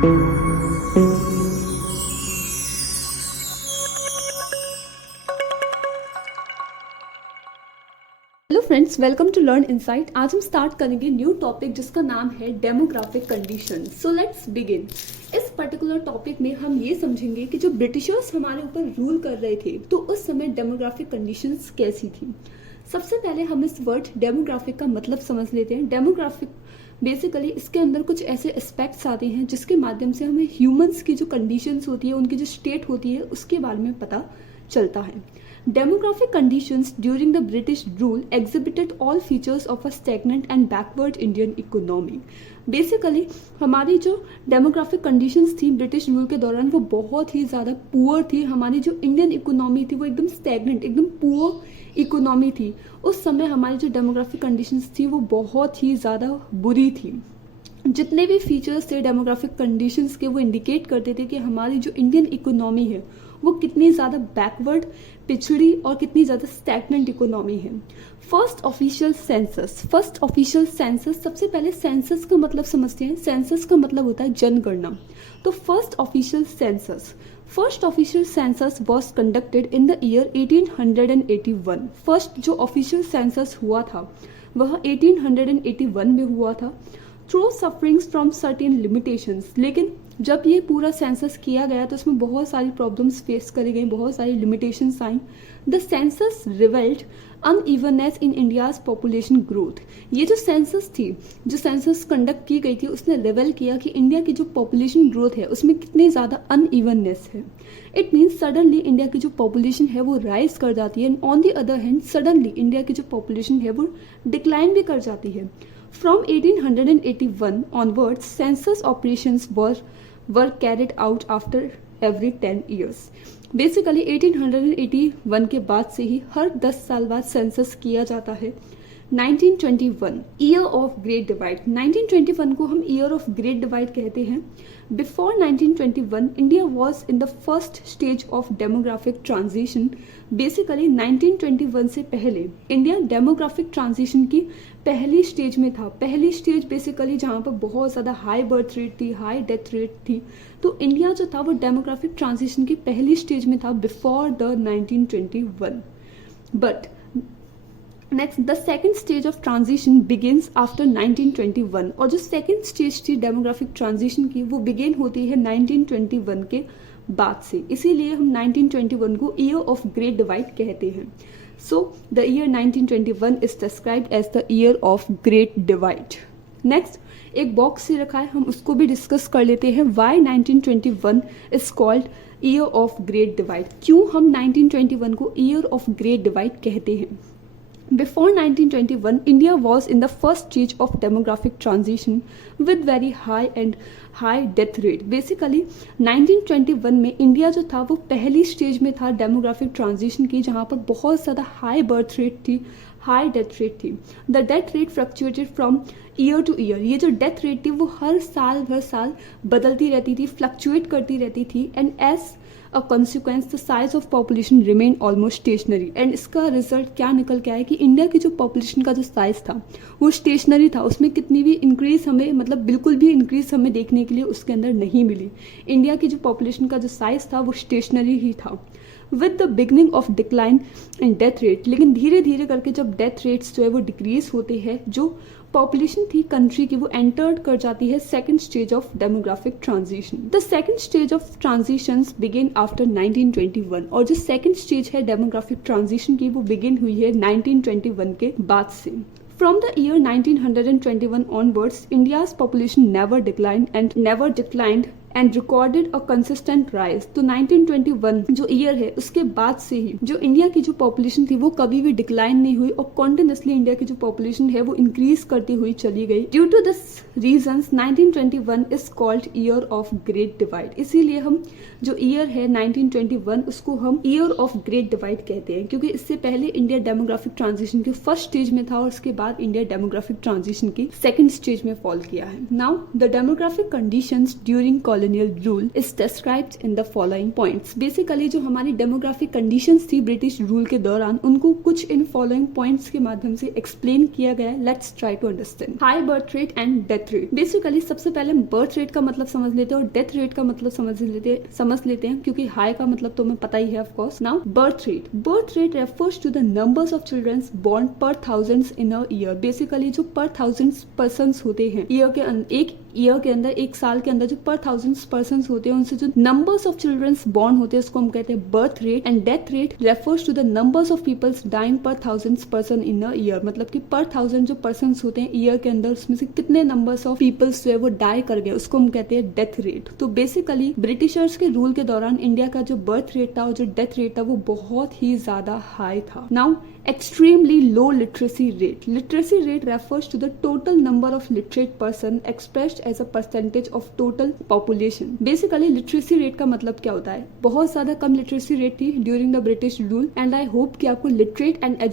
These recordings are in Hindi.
Hello friends, welcome to learn insight. आज हम स्टार्ट करेंगे न्यू टॉपिक जिसका नाम है demographic condition. So let's begin. इस पर्टिकुलर टॉपिक में हम ये समझेंगे कि जो ब्रिटिशर्स हमारे ऊपर रूल कर रहे थे तो उस समय डेमोग्राफिक कंडीशंस कैसी थी। सबसे पहले हम इस वर्ड डेमोग्राफिक का मतलब समझ लेते हैं। डेमोग्राफिक बेसिकली इसके अंदर कुछ ऐसे एस्पेक्ट्स आते हैं जिसके माध्यम से हमें ह्यूमंस की जो कंडीशंस होती है, उनकी जो स्टेट होती है, उसके बारे में पता चलता है। Demographic conditions during the British rule exhibited all features of a stagnant and backward Indian economy. Basically हमारी जो डेमोग्राफिक कंडीशंस थी ब्रिटिश रूल के दौरान वो बहुत ही ज़्यादा पुअर थी। हमारी जो इंडियन इकोनॉमी थी वो एकदम स्टैग्नेंट, एकदम पुअर इकोनॉमी थी। उस समय हमारी जो डेमोग्राफिक कंडीशंस थी वो बहुत ही ज़्यादा बुरी थी। जितने भी फीचर्स थे डेमोग्राफिक कंडीशंस के वो इंडिकेट करते थे कि हमारी जो इंडियन इकोनॉमी है वो कितनी ज़्यादा बैकवर्ड, पिछड़ी और कितनी ज़्यादा स्टैग्नेंट इकोनॉमी है। फर्स्ट ऑफिशियल सेंसस, सबसे पहले सेंसस का मतलब समझते हैं। सेंसस का मतलब होता है जनगणना। तो first official census was conducted in the year 1881। First जो ऑफिशियल सेंसस हुआ था वह 1881 में हुआ था। Through sufferings from certain limitations, लेकिन जब ये पूरा सेंसस किया गया तो उसमें बहुत सारी प्रॉब्लम्स फेस करी गई, बहुत सारी limitations I. The census revelled unevenness in India's population growth. ये जो सेंसस थी, जो सेंसस कंडक्ट की गई थी, उसने रिवेल किया कि इंडिया की जो पॉपुलेशन ग्रोथ है उसमें कितनी ज़्यादा अनइवननेस है। इट मीन्स सडनली इंडिया की जो पॉपुलेशन है वो राइज कर जाती है and on the other hand suddenly India की जो पॉपुलेशन है वो डिक्लाइन भी कर जाती है। From 1881 onwards, census operations were carried out after every 10 years. Basically 1881 के बाद से ही हर 10 साल बाद सेंसस किया जाता है। 1921 ईयर ऑफ ग्रेट डिवाइड। 1921 को हम ईयर ऑफ ग्रेट डिवाइड कहते हैं। Before 1921 India was in the first stage of demographic transition. Basically 1921 से पहले इंडिया डेमोग्राफिक ट्रांजिशन की पहली स्टेज में था। पहली स्टेज बेसिकली जहाँ पर बहुत ज़्यादा हाई बर्थ रेट थी, हाई डेथ रेट थी। तो इंडिया जो था वो डेमोग्राफिक ट्रांजिशन की पहली स्टेज में था before the 1921। But next the second stage of transition begins after 1921। और जो सेकेंड स्टेज थी डेमोग्राफिक ट्रांजिशन की वो बिगिन होती है 1921 के बाद से। इसीलिए हम 1921 को ईयर ऑफ ग्रेट डिवाइड कहते हैं। So the year 1921 is described as the year of great divide. Next एक बॉक्स से रखा है, हम उसको भी डिस्कस कर लेते हैं। Why 1921 is called year of great divide. क्यों हम 1921 को ईयर ऑफ ग्रेट डिवाइड कहते हैं। Before 1921, India was in the first stage of demographic transition with very high death rate. Basically, 1921 में इंडिया जो था वो पहली स्टेज में था डेमोग्राफिक ट्रांजिशन की, जहाँ पर बहुत ज़्यादा हाई बर्थ रेट थी, हाई डेथ रेट थी। The death rate fluctuated from year two year. ये जो डेथ रेट थी वो हर साल बदलती रहती थी, फ्लक्चुएट करती रहती थी। And as a consequence the size of population remain almost stationary. And इसका रिजल्ट क्या निकल के आया कि इंडिया की जो पॉपुलेशन का जो साइज था वो स्टेशनरी था। उसमें कितनी भी इंक्रीज हमें, मतलब बिल्कुल भी इंक्रीज हमें देखने के लिए उसके अंदर नहीं मिली। इंडिया की जो पॉपुलेशन का जो साइज था वो स्टेशनरी ही था with the beginning of decline in death rate. लेकिन धीरे धीरे करके जब डेथ रेट्स जो है वो डिक्रीज होते हैं, जो पॉपुलेशन थी कंट्री की वो एंटर्ड कर जाती है second stage of demographic transition. The second stage of transitions begin after 1921। और जो सेकंड स्टेज है डेमोग्राफिक ट्रांजिशन की वो बिगिन हुई है 1921 के बाद से। From the year 1921 onwards, India's population never declined and recorded a consistent rise. तो 1921 जो ईयर है उसके बाद से ही जो इंडिया की जो पॉपुलेशन थी वो कभी भी डिक्लाइन नहीं हुई और कॉन्टिन्यूसली इंडिया की जो पॉपुलेशन है वो इंक्रीज करती हुई चली गई। Due to this reasons 1921 is called year of great divide. इसीलिए हम जो ईयर है 1921 उसको हम ईयर ऑफ ग्रेट डिवाइड कहते हैं, क्योंकि इससे पहले इंडिया डेमोग्राफिक ट्रांजिशन के फर्स्ट स्टेज में था और उसके बाद इंडिया डेमोग्राफिक ट्रांजिशन की सेकंड स्टेज में फॉल किया है। Now the demographic conditions during colonial rule is described in the following points. Basically जो हमारी demographic conditions थी ब्रिटिश रूल के दौरान उनको कुछ इन following points के माध्यम से explain किया गया है. Let's try to understand. High birth rate and death rate. Basically सबसे पहले हम birth rate का मतलब समझ लेते हैं और death rate का मतलब समझ लेते हैं क्योंकि high का मतलब तो हमें पता ही है of course. Now birth rate. Birth rate refers to the numbers of children born per thousands in a year. Basically जो per thousands persons होते हैं एक ईयर के अंदर एक साल के अंदर जो पर थाउजेंड्स पर्सन होते हैं उनसे जो नंबर्स ऑफ चिल्ड्रंस बॉर्न होते हैं उसको हम कहते हैं birth rate. And death rate refers to the numbers of peoples dying per thousands person in a year. मतलब कि पर थाउजेंड जो पर्सन होते हैं ईयर के अंदर उसमें से कितने नंबर्स ऑफ पीपल्स जो है वो डाई कर गए उसको हम कहते हैं डेथ रेट. तो बेसिकली ब्रिटिशर्स के रूल के दौरान इंडिया का जो बर्थ रेट था और जो डेथ रेट था वो बहुत ही ज्यादा हाई था. Now extremely low literacy rate. Literacy rate refers to the total number of literate person expressed as a percentage of total population. Basically literacy rate का मतलब क्या होता है? बहुत ज्यादा कम literacy rate थी during the British rule and I hope कि आपको literate and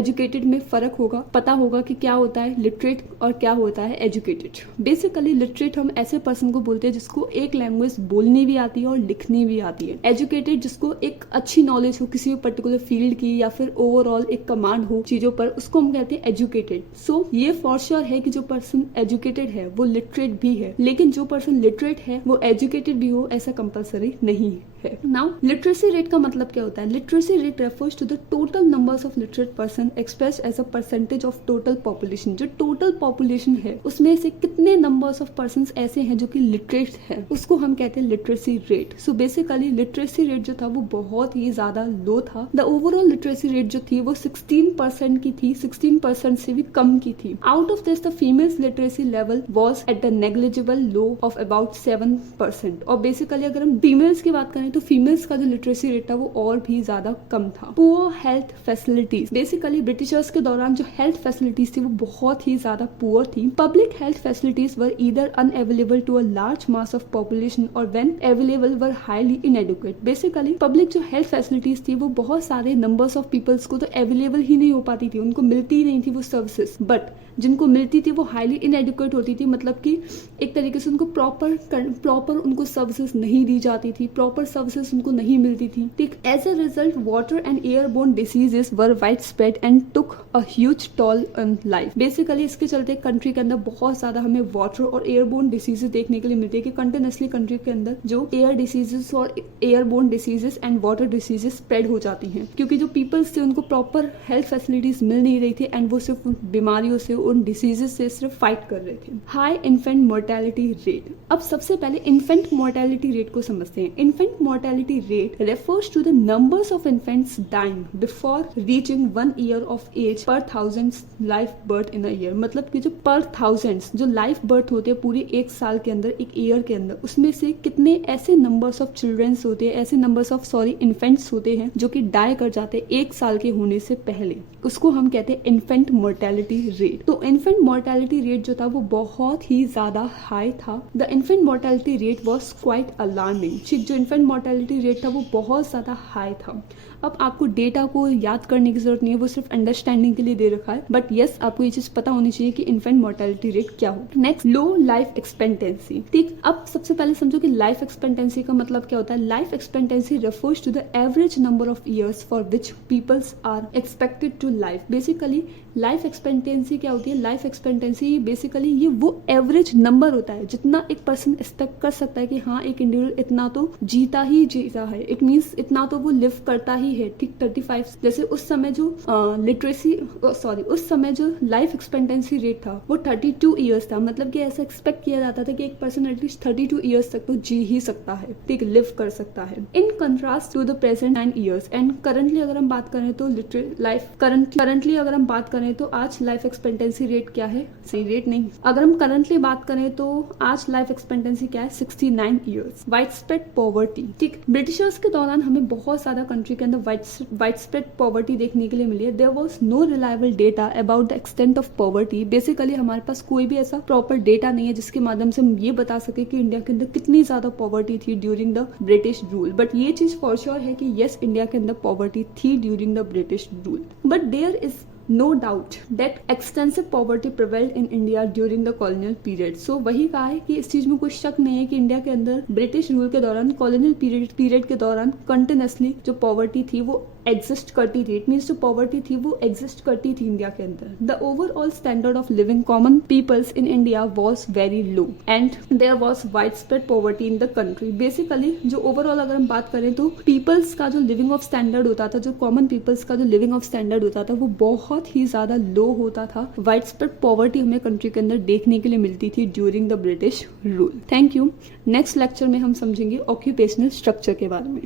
educated में फर्क होगा, पता होगा कि क्या होता है literate और क्या होता है educated. Basically literate हम ऐसे person को बोलते हैं जिसको एक लैंग्वेज बोलनी भी आती है और लिखनी भी आती है. Educated जिसको एक अच्छी नॉलेज हो किसी पर्टिकुलर फील्ड की या फिर ओवरऑल एक कमांड हो चीजों पर उसको हम कहते हैं एजुकेटेड. सो ये फॉर श्योर है कि जो पर्सन एजुकेटेड है वो लिटरेट भी है, लेकिन जो पर्सन लिटरेट है वो एजुकेटेड भी हो ऐसा कंपलसरी नहीं है. नाउ लिटरेसी रेट का मतलब क्या होता है? Literacy rate refers to the total numbers of literate person expressed as a percentage of total population. जो टोटल पॉपुलेशन है उसमें से कितने नंबर्स ऑफ पर्सन ऐसे हैं जो कि लिटरेट है उसको हम कहते हैं literacy rate. So basically literacy rate जो था वो बहुत ही ज्यादा लो था. द ओवरऑल लिटरेसी रेट जो थी वो 16% की थी, 16% से भी कम की थी. Out of this the females literacy level was at the negligible low of about 7%. और बेसिकली अगर हम फीमेल्स की बात करें तो फीमेल्स का जो लिटरेसी रेट था वो और भी ज्यादा कम था. Poor health facilities. Basically Britishers के दौरान जो हेल्थ फैसिलिटीज थी वो बहुत ही ज्यादा पुअर थी. Public health facilities were either unavailable to a large mass of population और when available were highly inadequate. Basically public जो हेल्थ फैसिलिटीज थी वो बहुत सारे नंबर्स ऑफ पीपल्स को तो अवेलेबल ही नहीं हो पाती थी, उनको मिलती ही नहीं थी वो सर्विसेज. बट जिनको मिलती थी वो हाईली इनएडुकेट होती थी. मतलब कि एक तरीके से उनको प्रॉपर उनको सर्विसेज नहीं दी जाती थी, प्रॉपर सर्विसेज उनको नहीं मिलती थी. ठीक. As a result water and airborne diseases were wide spread and took a huge toll on life. Basically इसके चलते कंट्री के अंदर बहुत ज्यादा हमें वाटर और एयरबोर्न डिसीजेस देखने के लिए मिलती है कि कंटिन्यूसली कंट्री के अंदर जो एयर डिसीजेस और airborne diseases and water diseases spread हो जाती हैं क्योंकि जो पीपल्स थे उनको प्रॉपर हेल्थ फैसिलिटीज मिल नहीं रही थी एंड वो सिर्फ बीमारियों से उन डिसीजेस से सिर्फ फाइट कर रहे थे. High infant mortality rate. अब सबसे पहले इन्फेंट मोर्टेलिटी रेट को समझते हैं. Infant mortality rate refers to the numbers of infants dying before reaching 1 year of age per thousands life birth in a year. मतलब कि जो पर थाउजेंड्स जो लाइफ बर्थ होते हैं पूरे एक साल के अंदर एक ईयर के अंदर उसमें से कितने ऐसे नंबर्स ऑफ चिल्ड्रंस होते हैं, ऐसे नंबर्स ऑफ इन्फेंट्स होते हैं जो कि डाई कर जाते हैं एक साल के होने से पहले, उसको हम कहते हैं इन्फेंट मोर्टेलिटी रेट. तो इन्फेंट मोर्टेलिटी रेट जो था वो बहुत ही ज्यादा हाई था. The infant mortality rate was quite alarming. जो इन्फेंट मोर्टेलिटी रेट था वो बहुत ज्यादा हाई था. अब आपको डेटा को याद करने की जरूरत नहीं है, वो सिर्फ अंडरस्टैंडिंग के लिए दे रखा है. बट यस आपको ये चीज पता होनी चाहिए कि इन्फेंट मोर्टेलिटी रेट क्या हो. नेक्स्ट लो लाइफ एक्सपेक्टेंसी. ठीक. अब सबसे पहले समझो कि लाइफ एक्सपेक्टेंसी का मतलब क्या होता है. Life expectancy refers to the average number of years for which peoples are expected to life. Basically life expectancy क्या होती है? लाइफ एक्सपेक्टेंसी बेसिकली ये वो एवरेज नंबर होता है जितना एक पर्सन एक्सपेक्ट कर सकता है कि हाँ एक इंडिविजुअल इतना तो जीता है. इट मीन्स इतना तो वो लिव करता ही है. ठीक. 35 जैसे उस समय जो उस समय जो लाइफ एक्सपेक्टेंसी रेट था वो 32 ईयर्स था. मतलब कि ऐसा एक्सपेक्ट किया जाता था कि एक पर्सन एटलीस्ट 32 ईयर्स तक तो जी ही सकता है, ठीक, लिव कर सकता है. In contrast to the present 9 years. And currently अगर हम बात करें तो करंटली अगर हम बात करें तो आज लाइफ एक्सपेक्टेंसी रेट क्या है? सही रेट नहीं, अगर हम करंटली बात करें तो आज लाइफ एक्सपेक्टेंसी क्या है? 69 ईयर्स. Wide spread poverty. ठीक. ब्रिटिशर्स के दौरान हमें बहुत ज्यादा कंट्री के अंदर वाइड स्प्रेड पॉवर्टी देखने के लिए मिली है. There was no reliable data about the extent of poverty. Basically हमारे पास कोई भी ऐसा प्रॉपर डेटा नहीं है जिसके माध्यम से हम ये बता सके कि इंडिया के अंदर कितनी ज्यादा पॉवर्टी थी during the British rule. But ये चीज फॉर श्योर है कि यस इंडिया के अंदर पॉवर्टी थी during the British rule. But there is no doubt that extensive poverty prevailed in India during the colonial period. So वही कहा है कि इस चीज में कोई शक नहीं है कि इंडिया के अंदर ब्रिटिश रूल के दौरान, कॉलोनियल पीरियड के दौरान कंटिन्यूसली जो पॉवर्टी थी वो एग्जिस्ट करती थी। इट मीन्स जो पॉवर्टी थी वो एग्जिस्ट करती थी इंडिया के अंदर। The overall standard of living common peoples in India was very low and there was wide spread poverty in the country. Basically जो ओवरऑल अगर हम बात करें तो पीपल्स का जो लिविंग ऑफ स्टैंडर्ड होता था, जो कॉमन पीपल्स का जो लिविंग ऑफ स्टैंडर्ड होता था वो बहुत ही ज्यादा लो होता था। वाइड स्प्रेड पॉवर्टी हमें कंट्री के अंदर देखने के लिए मिलती थी during the British rule. Thank you. Next lecture में हम समझेंगे ऑक्यूपेशनल स्ट्रक्चर के बारे में।